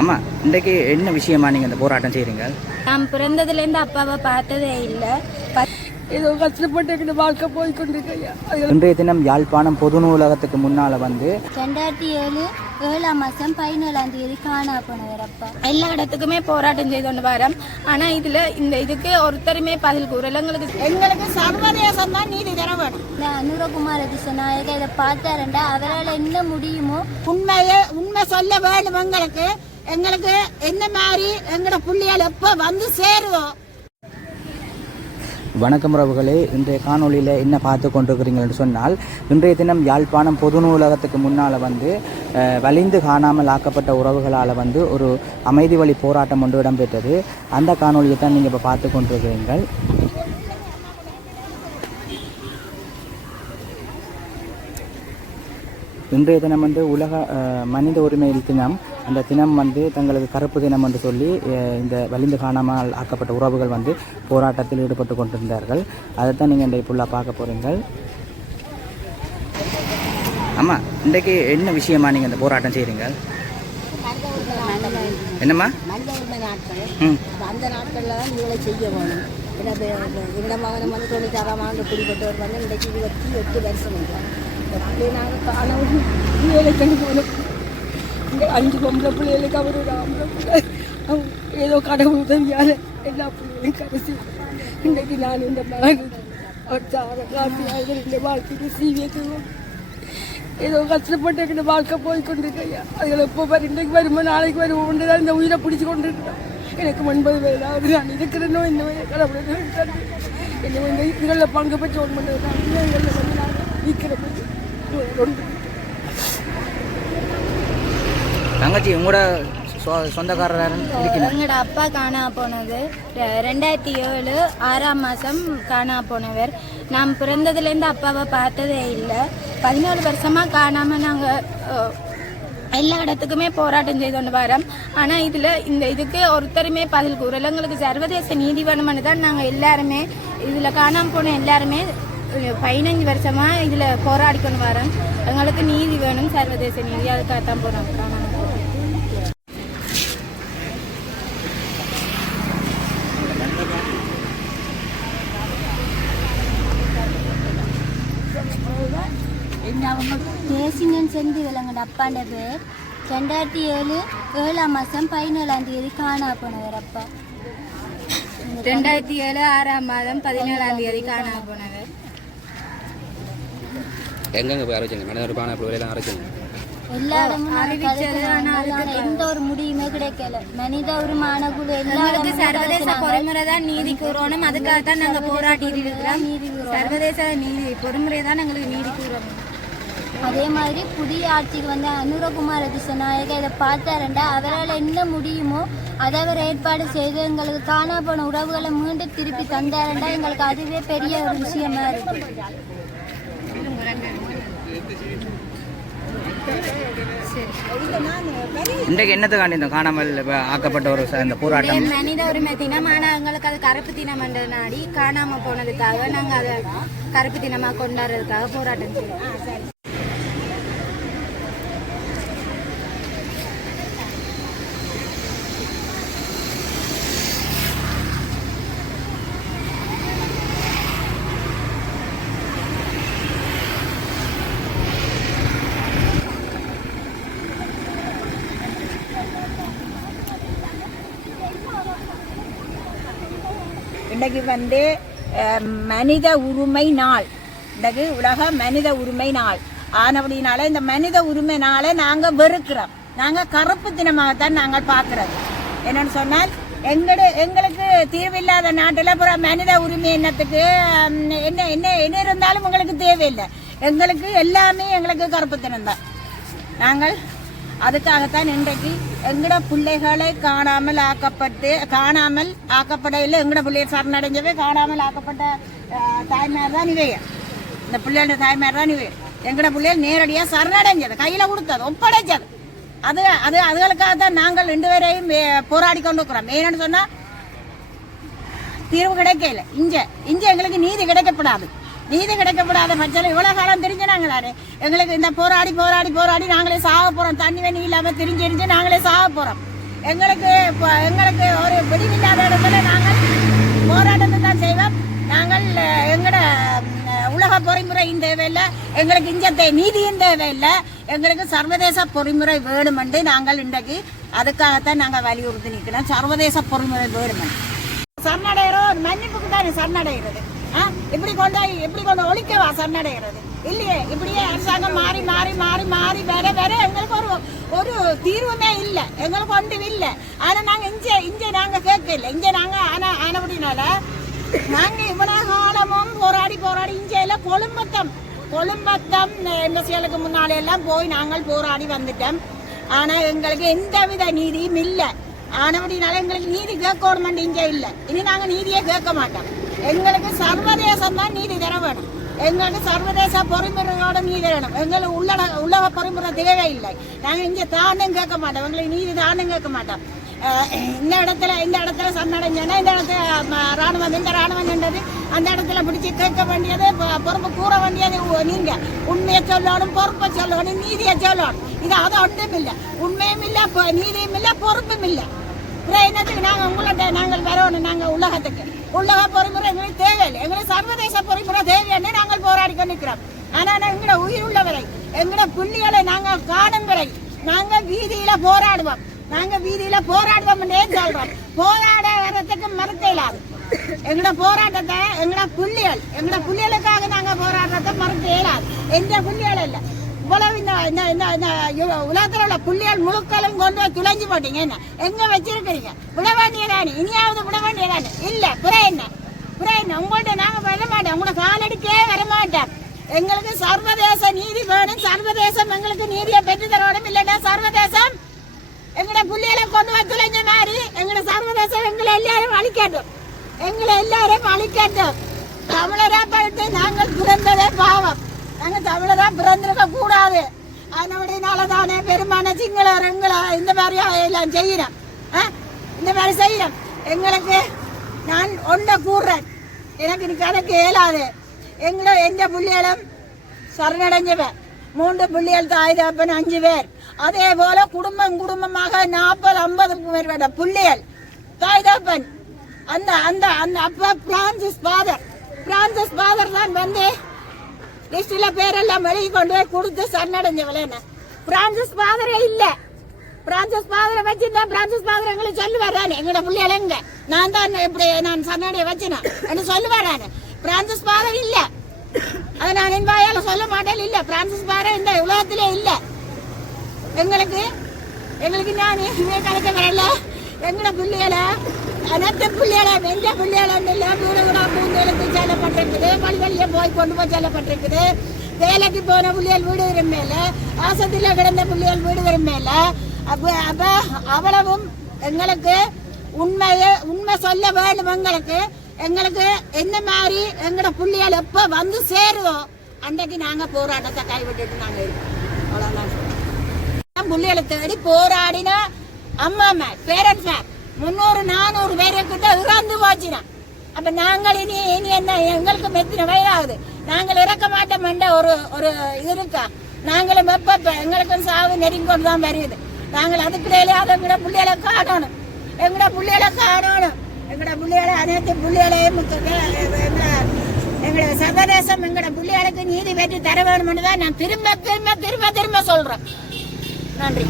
அம்மா இன்றைக்கு என்ன விஷயமா நீங்கள் இந்த போராட்டம் செய்கிறீங்க நான் பிறந்ததுலேருந்து அப்பாவை பார்த்ததே இல்லை. ஏதோ கஷ்டப்பட்டு வாழ்க்கை போய் கொண்டிருக்கையா இன்றைய தினம் யாழ்ப்பாணம் பொது நூலகத்துக்கு முன்னால் வந்து ரெண்டாயிரத்தி ஏழு ஏழாம் மாதம் பதினேழாம் தேதி காணா போனவர் அப்பா எல்லா இடத்துக்குமே போராட்டம் செய்து கொண்டு வரோம் ஆனால் இதில் இந்த இதுக்கு ஒருத்தருமே பதில் கூறல எங்களுக்கு எங்களுக்கு சர்வதேசம் தான் நீதி தர வேணும் அனுரகுமார் திசநாயக இதை பார்த்தாருண்டா அவரால் என்ன முடியுமோ? உண்மையை உண்மை சொல்ல வேண்டும் எங்களுக்கு. எங்களுக்கு என்ன மாதிரி எங்களோட புள்ளிகள் எப்ப வந்து சேருவோம் வணக்கம் உறவுகளே இன்றைய காணொளியில் என்ன பார்த்து கொண்டிருக்கிறீங்கன்னு சொன்னால் இன்றைய தினம் யாழ்ப்பாணம் பொது நூலகத்துக்கு முன்னால் வந்து வலிந்து காணாமல் ஆக்கப்பட்ட உறவுகளால் வந்து ஒரு அமைதி வழி போராட்டம் ஒன்று இடம்பெற்றது. அந்த காணொலியை தான் நீங்கள் இப்போ பார்த்து கொண்டிருக்கிறீர்கள். இன்றைய தினம் வந்து உலக மனித உரிமை தினம். அந்த தினம் வந்து தங்களுக்கு கருப்பு தினம் என்று சொல்லி இந்த வலிந்து காணாமல் ஆக்கப்பட்ட உறவுகள் வந்து போராட்டத்தில் ஈடுபட்டு கொண்டிருந்தார்கள். அதைத்தான் நீங்கள் இன்றைய ஃபுல்லாக பார்க்க போகிறீங்கள் ஆமாம் இன்றைக்கு என்ன விஷயமா நீங்கள் இந்த போராட்டம் செய்கிறீங்க என்னம்மா? ம். அந்த நாட்களில் தான் இவங்களை செய்ய வேணும் ஏன்னா இப்ப மகன் வந்து தொண்ணூத்தாறாம் ஆண்டு குடிப்பட்டவர் வந்து இன்றைக்கு இருபத்தி எட்டு வருஷம். இல்லை நாங்கள் காணவும் வேலைக்கு போகணும். இங்க அஞ்சு பொம்பளை பிள்ளைகளுக்கு அவர் ஒரு ஆம்பளை பிள்ளை அவங்க ஏதோ கடவுள் உதவியால் எல்லா பிள்ளைகளும் கடைசி இன்றைக்கு நான் இந்த மகன் அவர் சார காப்பி இந்த வாழ்க்கைக்கு சீவியத்துவோம் ஏதோ கஷ்டப்பட்டு எங்க வாழ்க்கை போய் கொண்டிருக்கையா அதில் எப்போ பாரு இன்றைக்கு வருமோ நாளைக்கு வருவோம் தான் இந்த உயிரை பிடிச்சி கொண்டிருக்கிறேன் எனக்கு ஒன்பது வயதாவது நான் இருக்கிறேனோ இந்த கடவுளை என்ன இந்த இதுகளில் பங்கு பெற்று ஒன்று பண்ணுறது வந்து நான் நிற்கிறேன் கொண்டு தங்கச்சி உங்களோட சொந்தக்காரர் எங்களோட அப்பா காணா போனது. ரெ- ரெண்டாயிரத்தி ஏழு ஆறாம் மாதம் காணா போனவர். நான் பிறந்ததுலேருந்து அப்பாவை பார்த்ததே இல்லை. பதினோரு வருஷமாக காணாமல் நாங்கள் எல்லா இடத்துக்குமே போராட்டம் செய்து கொண்டு வரோம். ஆனால் இதில் இந்த இதுக்கு ஒருத்தருமே பதில் கூறல எங்களுக்கு சர்வதேச நீதி வேணும்னு தான் நாங்கள் எல்லாருமே இதில் காணாமல் போன எல்லாருமே பதினஞ்சு வருஷமாக இதில் போராடி கொண்டு வரோம். எங்களுக்கு நீதி வேணும். சர்வதேச நீதி அதுக்காக தான் போகிறோம் காணாமல் போகிறோம் தேசிங்கன் செந்தில் எங்களோட அப்பாண்ட பேர். ரெண்டாயிரத்தி ஏழு ஏழாம் மாதம் பதினேழாம் தேதி காணா போனவர் அப்பா. ரெண்டாயிரத்தி ஏழு ஆறாம் மாதம் பதினேழாம் தேதி காணா போனவர். எங்கெங்க போய் அரைச்சிங்க மனித பானை எல்லாம் அரைச்சிங்க எல்லா இடமும் எந்த ஒரு முடியுமே கிடைக்கல. மனித உரிமான குழு எங்களுக்கு சர்வதேச பொறுமுறை தான் நீதி கூறணும். அதுக்காக தான் நாங்கள் போராட்டிட்டு இருக்கிறோம் சர்வதேச நீதி பொறுமுறை தான் எங்களுக்கு நீதி கூறணும். அதே மாதிரி புதிய ஆட்சிக்கு வந்த அனுரகுமார் திசநாயக இதை பார்த்தாருண்டா? அவரால் என்ன முடியுமோ அதை அவர் ஏற்பாடு செய்து எங்களுக்கு காணா போன உறவுகளை மீண்டும் திருப்பி தந்தாருண்டா? எங்களுக்கு அதுவே பெரிய ஒரு விஷயமா இருக்கு. இன்றைக்கு என்னத்துக்காண்டி இந்த காணாமல் ஆக்கப்பட்ட ஒரு இந்த போராட்டம்? மனித உரிமை தினம் ஆனால் எங்களுக்கு அது கருப்பு தினம் என்ற நாடி காணாம போனதுக்காக நாங்கள் அதை கருப்பு தினமாக கொண்டாடுறதுக்காக போராட்டம் செய்வோம் இன்றைக்கு வந்து மனித உரிமை நாள். இன்றைக்கு உலக மனித உரிமை நாள். ஆனபடினால இந்த மனித உரிமை நாளை நாங்கள் வெறுக்கிறோம். நாங்கள் கருப்பு தினமாகத்தான் நாங்கள் பார்க்குறது. என்னன்னு சொன்னால் எங்கட எங்களுக்கு தீர்வில்லாத நாட்டில் அப்புறம் மனித உரிமை என்னத்துக்கு என்ன என்ன என்ன இருந்தாலும் உங்களுக்கு தேவையில்லை. எங்களுக்கு எல்லாமே எங்களுக்கு கருப்பு தினம்தான் நாங்கள் அதுக்காகத்தான் இன்றைக்கு எங்கட பிள்ளைகளை காணாமல் ஆக்கப்பட்டு காணாமல் ஆக்கப்படையில் எங்கட பிள்ளைய சரணடைஞ்சவே காணாமல் ஆக்கப்பட்ட தாய்மார் தான் இவைய. இந்த பிள்ளையோட தாய்மார் தான் இவைய. எங்கட பிள்ளைகள் நேரடியாக சரணடைஞ்சது கையில் கொடுத்தது ஒப்படைச்சது. அது அது அதுகளுக்காக தான் நாங்கள் ரெண்டு பேரையும் போராடி கொண்டு இருக்கிறோம். ஏன்னு சொன்னால் தீர்வு கிடைக்கல. இங்கே இங்கே எங்களுக்கு நீதி கிடைக்கப்படாது. நீதி கிடைக்கப்படாத பட்சத்தில் இவ்வளோ காலம் தெரிஞ்சுனாங்களாரு எங்களுக்கு இந்த போராடி போராடி போராடி நாங்களே சாக போகிறோம் தண்ணி வண்ணி இல்லாமல் திரிஞ்சு நாங்களே சாக போகிறோம் எங்களுக்கு இப்போ எங்களுக்கு ஒரு விடிவில்லாத இடத்துல நாங்கள் போராட்டத்தை தான் செய்வோம். நாங்கள் எங்களோட உலக பொறிமுறையும் தேவையில்லை எங்களுக்கு இஞ்சத்தை நீதியும் தேவையில்லை எங்களுக்கு சர்வதேச பொறிமுறை வேணுமென்று நாங்கள் இன்றைக்கு அதுக்காகத்தான் நாங்கள் வலியுறுத்தி நிற்கிறோம். சர்வதேச பொறிமுறை வேணுமென்று. சரணடைகிறோம். மன்னிப்புக்கு தானே சரணடைகிறது. இப்படி கொண்டு போய் இப்படி கொண்டு ஒழிக்கவா சரணடைகிறது இல்லையே இப்படியே அரசாங்கம் மாறி மாறி மாறி மாறி வர வர எங்களுக்கு ஒரு ஒரு தீர்வுமே இல்லை எங்களுக்கு ஒன்றும் இல்லை ஆனா நாங்க இங்கே இங்கே நாங்க கேட்கல இங்கே நாங்க ஆனா ஆனபடினால நாங்க இவ்வளவு காலமும் போராடி போராடி இஞ்சையில கொழும்பத்தம் கொழும்பத்தம் எம்எஸ்சிகளுக்கு முன்னாலே எல்லாம் போய் நாங்கள் போராடி வந்துட்டோம் ஆனா எங்களுக்கு எந்த வித நீதியும் இல்லை ஆனபடினால எங்களுக்கு நீதி கேட்கணும் இங்கே இல்லை இனி நாங்க நீதியே கேட்க மாட்டோம் எங்களுக்கு சர்வதேசம் தான் நீதி தர வேணும் எங்களுக்கு சர்வதேச பொறிமுறையோட நீதி வேணும் எங்களுக்கு உள்ளட உலக பொறிமுறை தேவை இல்லை நாங்க இங்க தானும் கேட்க மாட்டோம். எங்களுக்கு நீதி தானும் கேட்க மாட்டோம். இந்த இடத்துல இந்த இடத்துல சன்னடைஞ்சோன்னா இந்த இடத்துல ராணுவம் இந்த ராணுவம் நின்றது அந்த இடத்துல பிடிச்சி கேட்க வேண்டியது பொறுப்பு கூற வேண்டியது நீங்க. உண்மையை சொல்லணும் பொறுப்பை சொல்லணும் நீதியை சொல்லணும். இது அது ஒன்றும் இல்லை உண்மையும் இல்லை நீதியும் இல்லை பொறுப்பும் இல்லை. அப்புறம் என்னத்துக்கு நாங்கள் உங்களை நாங்கள் வரணும். நாங்கள் உலகத்துக்கு. உலக பொறிமுறை எங்களுக்கு தேவையில்லை. எங்களுக்கு சர்வதேச பொறிமுறை தேவைன்னு நாங்கள் போராடி கொண்டிருக்கிறோம். ஆனால் எங்களோட உயிர் உள்ளவரை எங்களோட புள்ளிகளை நாங்கள் காணும் வரை நாங்கள் வீதியில போராடுவோம். நாங்கள் வீதியில போராடுவோம் சொல்கிறோம் போராட வரத்துக்கு மறுக்க இல்லாது. எங்களோட போராட்டத்தை எங்களோட புள்ளிகள் எங்களோட புள்ளிகளுக்காக நாங்கள் போராடுறதை மறுக்க இயலாது. எந்த புள்ளிகள் இல்லை இவ்வளவு இந்த என்ன என்ன இந்த யு- உள்ள புள்ளிகள் முழுக்களும் கொண்டு போய் துளைஞ்சு போட்டீங்க. என்ன? எங்க வச்சிருக்கிறீங்க? விட வேண்டியதானே இனியாவது விட வேண்டியதானே இல்ல புற என்ன? புற என்ன? உங்கள்ட்ட நாங்க வர மாட்டோம். உங்களை காலடிக்கே வர மாட்டோம். எங்களுக்கு சர்வதேச நீதி வேணும். சர்வதேசம் எங்களுக்கு நீதியை பெற்று தரணும். இல்லைன்னா சர்வதேசம் எங்கட புள்ளிகளை கொண்டு போய் துளைஞ்ச மாதிரி எங்கட சர்வதேசம் எங்களை எல்லாரும் அழிக்கட்டும். எங்களை எல்லாரும் அழிக்கட்டும். தமிழரா படுத்து நாங்கள் பிறந்ததே பாவம். நாங்க தமிழரா பிறந்திருக்க கூடாது அதனால தானே பெருமான சிங்களர் எங்களை இந்த மாதிரி எல்லாம் செய்யறோம். இந்த மாதிரி செய்யறோம். எங்களுக்கு நான் ஒன்றை கூறுறேன். எனக்கு நீ கணக்கு இயலாது எங்களை எந்த புள்ளிகளும் சரணடைஞ்சவன் மூன்று புள்ளிகள் தாய் தகப்பன் அஞ்சு பேர். அதே போல குடும்பம் குடும்பமாக நாற்பது ஐம்பதுக்கும் மேற்பட்ட புள்ளிகள். தாய் தகப்பன். அந்த அந்த அந்த அப்பா பிரான்சிஸ் ஃபாதர். பிரான்சிஸ் ஃபாதர் தான் வந்து லிஸ்ட்ல பேரெல்லாம் வெளியே கொண்டு போய் கொடுத்து சரணடைஞ்சவளேன்னு பிரான்சிஸ் ஃபாதரே இல்ல. பிரான்சிஸ் ஃபாதரை வச்சிருந்தா பிரான்சிஸ் ஃபாதர் எங்களை சொல்லுவாரானே எங்களோட பிள்ளைகள் எங்க? நான் தான் இப்படி நான் சரணடைய வச்சினேன் என்று சொல்லுவாரானே பிரான்சிஸ் ஃபாதர் இல்ல. அதை நான் என் வாயால சொல்ல மாட்டேன். இல்ல. பிரான்சிஸ் ஃபாதர் இந்த உலகத்திலே இல்ல. எங்களுக்கு எங்களுக்கு நான் கணக்க வரல. எங்களோட பிள்ளைகளை அனைத்து பிள்ளைகளை வெஞ்ச பிள்ளைகளை இல்லை வீடு வீடா பூந்தெழுத்து செல்லப்பட்டிருக்குது. பள்ளிகளிய போய் கொண்டு போய் செல்லப்பட்டிருக்குது. வேலைக்கு போன பிள்ளைகள் வீடு வரும் மேலே ஆசத்தில் கிடந்த பிள்ளைகள் வீடு வரும் மேலே. அப்போ அப்போ அவ்வளவும் எங்களுக்கு உண்மையை உண்மை சொல்ல வேண்டும் எங்களுக்கு. எங்களுக்கு என்ன மாதிரி எங்களோட பிள்ளைகள் எப்போ வந்து சேருவோம் அன்றைக்கு நாங்கள் போராட்டத்தை கைவிட்டுட்டு நாங்கள் இருக்கோம். அவ்வளோதான் பிள்ளைகளை தேடி போராடின அம்மா அம்மா பேரண்ட்ஸ் முந்நூறு நானூறு பேர் கிட்ட இறந்து போச்சுனா. அப்ப நாங்கள் இனி இனி என்ன? எங்களுக்கு மெத்தின வயதாகுது? நாங்கள் இறக்க மாட்டோம் என்ற ஒரு ஒரு இது இருக்கா? நாங்களும் எப்ப எங்களுக்கும் சாவு நெருங்கொண்டு தான் வருது. நாங்கள் அதுக்கிடையிலே அதை எங்கட பிள்ளைகளை காணணும். எங்கட பிள்ளைகளை காணணும். எங்கட பிள்ளைகளை அனைத்து பிள்ளைகளையும் எங்களோட சர்வதேசம் எங்கட பிள்ளைகளுக்கு நீதி பெற்று தர வேணும்னு தான் நான் திரும்ப திரும்ப திரும்ப திரும்ப சொல்றேன். நன்றி.